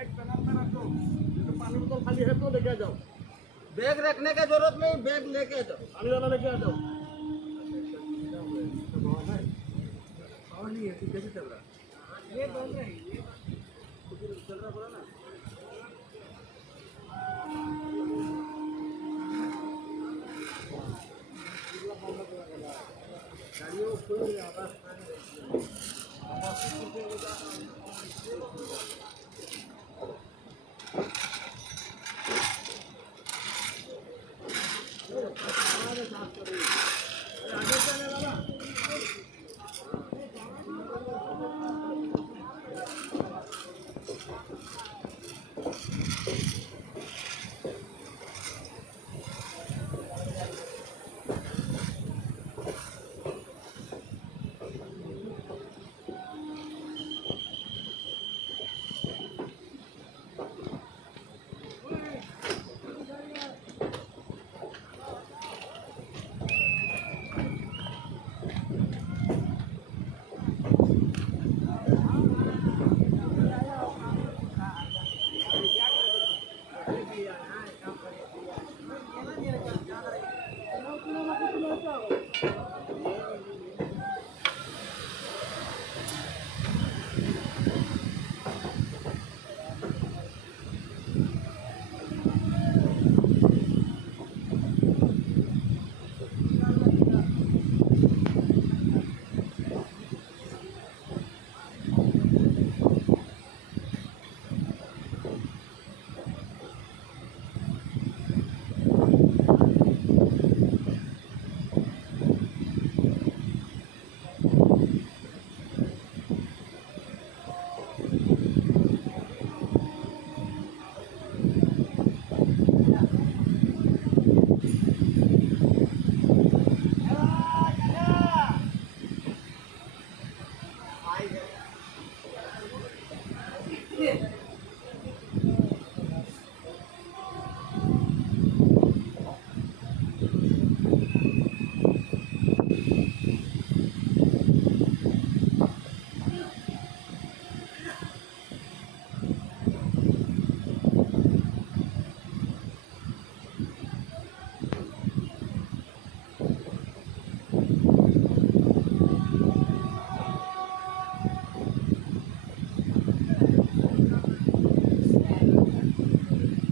बैग पहनाम में रख लो, तो पानी बोतल खाली है तो लेके आ जाओ। बैग रखने की जरूरत नहीं, बैग लेके आ जाओ। पानी वाला लेके आ जाओ। और नहीं है, तू कैसे चल रहा? ये बंद है, ये चल रहा बोला ना। गाड़ियों को खोल आवाज